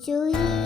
注意。